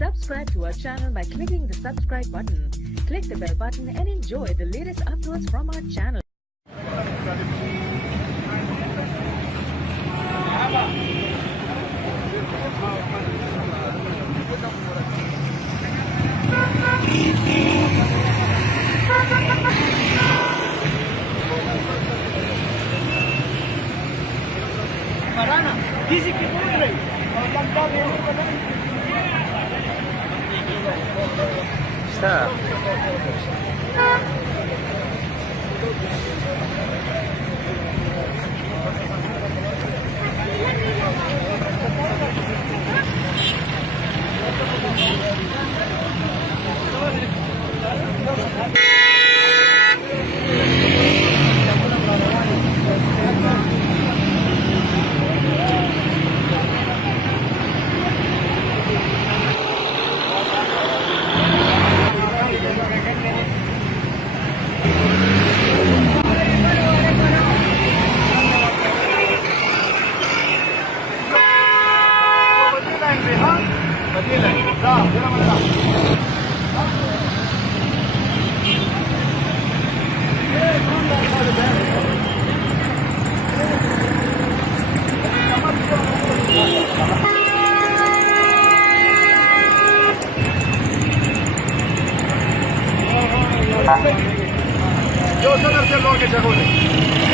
Subscribe to our channel by clicking the subscribe button. Click the bell button and enjoy the latest uploads from our channel. Está. Yo soy Marcelo que se